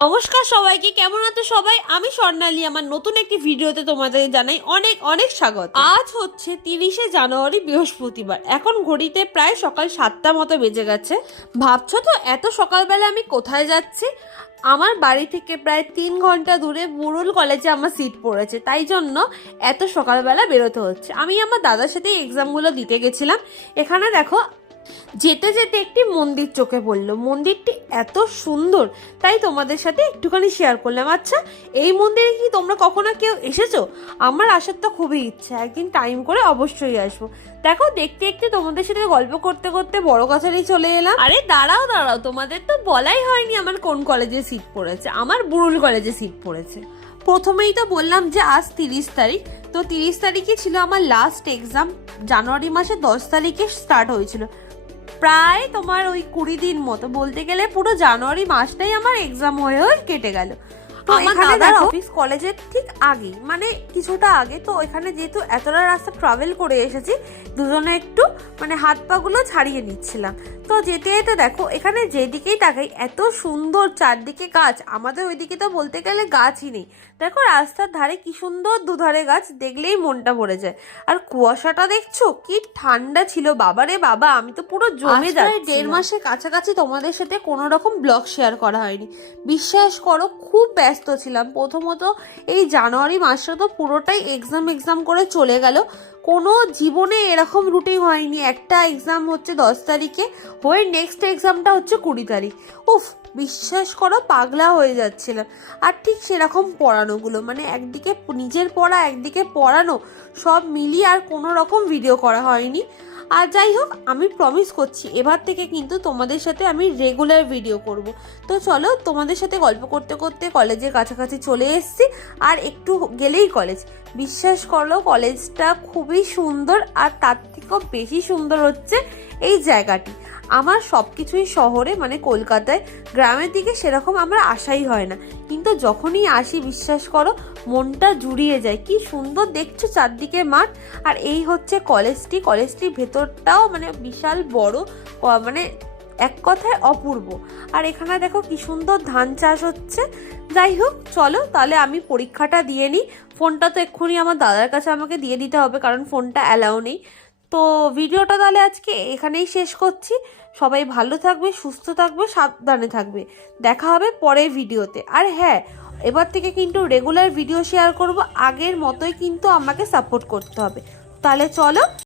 নমস্কার সবাইকে, কেমন আছো সবাই? আমি স্বর্ণালী, আমার নতুন একটি ভিডিওতে তোমাদের জানাই অনেক অনেক স্বাগত। আজ হচ্ছে 30শে জানুয়ারি, বৃহস্পতিবার। এখন ঘড়িতে প্রায় সকাল 7টা মতো বেজে গেছে। ভাবছো তো এত সকালবেলা আমি কোথায় যাচ্ছি? আমার বাড়ি থেকে প্রায় 3 ঘন্টা দূরে বুরুল কলেজে আমার সিট পড়েছে, তাই জন্য এত সকালবেলা বেরোতে হচ্ছে। আমি আমার দাদার সাথে এক্সামগুলো দিতে গেছিলাম। এখানে দেখো, যেতে যেতে একটি মন্দির চোখে পড়লো। মন্দিরটি এত সুন্দর, তাই তোমাদের সাথে একটুখানি শেয়ার করলাম। আচ্ছা, এই মন্দিরে কি তোমরা কখনো কেউ এসেছো? আমার আসার তো খুবই ইচ্ছা, একদিন টাইম করে অবশ্যই আসবো। দেখো, দেখতে দেখতে তোমাদের সাথে গল্প করতে করতে বড় কথারই চলে এলাম। আরে দাঁড়াও দাঁড়াও, তোমাদের তো বলাই হয়নি আমার কোন কলেজে সিট পড়েছে। আমার বুরুল কলেজে সিট পড়েছে। প্রথমেই তো বললাম যে আজ 30 তারিখ, তো 30 তারিখে ছিল আমার লাস্ট এক্সাম। জানুয়ারি মাসে 10 তারিখে স্টার্ট হয়েছিল। প্রায় তোমার ওই 20 দিন মতো, বলতে গেলে পুরো জানুয়ারি মাসটাই আমার এক্সাম হয়ে কেটে গেল। আমার দাদার অফিস কলেজের ঠিক আগে, মানে কিছুটা আগে। তো এখানে যেহেতু এতটা রাস্তা ট্রাভেল করে এসেছি, দুজনে একটু মানে হাত পা গুলো ছাড়িয়ে নিচ্ছিলাম। তো যেতে যেতে দেখো, এখানে যেদিকেই তাকাই এত সুন্দর, চারদিকে গাছ। আমাদের ওইদিকে তো বলতে গেলে গাছই নেই। দেখো রাস্তার ধারে কি সুন্দর দুধারে গাছ, দেখলেই মনটা ভরে যায়। আর কুয়াশাটা দেখছো কি ঠান্ডা ছিল, বাবারে বাবা, আমি তো পুরো জমে যাচ্ছি। 1.5 মাসের কাছাকাছি তোমাদের সাথে কোনো রকম ব্লগ শেয়ার করা হয়নি। বিশ্বাস করো, খুব ব্যস্ত ছিলাম। প্রথমত এই জানুয়ারি মাসটা তো পুরোটাই এক্সাম করে চলে গেল। কোনো জীবনে এরকম রুটিন হয়নি। একটা এক্সাম হচ্ছে 10 তারিখে, হয়ে নেক্সট এক্সামটা হচ্ছে 20 তারিখ। উফ, বিশ্বাস করো পাগলা হয়ে যাচ্ছিলাম। আর ঠিক সেরকম পড়ানোগুলো, মানে একদিকে নিজের পড়া, একদিকে পড়ানো, সব মিলিয়ে আর কোনো রকম ভিডিও করা হয়নি। আর যাই হোক, আমি প্রমিস করছি এবার থেকে কিন্তু তোমাদের সাথে আমি রেগুলার ভিডিও করব। তো চলো, তোমাদের সাথে গল্প করতে করতে কলেজের কাছাকাছি চলে এসেছি। আর একটু গেলেই কলেজ। বিশ্বাস করো, কলেজটা খুবই সুন্দর। আর তার থেকেও বেশি সুন্দর হচ্ছে এই জায়গাটি। আমার সব কিছুই শহরে, মানে কলকাতায়, গ্রামের দিকে সেরকম আমরা আসাই হয় না। কিন্তু যখনই আসি, বিশ্বাস করো মনটা জুড়িয়ে যায়। কি সুন্দর দেখছো চারদিকে মাঠ। আর এই হচ্ছে কলেজটির ভেতরটাও মানে বিশাল বড়, মানে এক কথায় অপূর্ব। আর এখানে দেখো কি সুন্দর ধান চাষ হচ্ছে। যাই হোক, চলো তাহলে আমি পরীক্ষাটা দিয়ে নিই। ফোনটা তো এক্ষুনি আমার দাদার কাছে আমাকে দিয়ে দিতে হবে, কারণ ফোনটা অ্যালাউ নেই। তো ভিডিওটা তাহলে আজকে এখানেই শেষ করছি। সবাই ভালো থাকবে, সুস্থ থাকবে, সাবধানে থাকবে। দেখা হবে পরের ভিডিওতে। আর হ্যাঁ, এবার থেকে কিন্তু রেগুলার ভিডিও শেয়ার করব। আগের মতোই কিন্তু আমাকে সাপোর্ট করতে হবে। তাহলে চলো।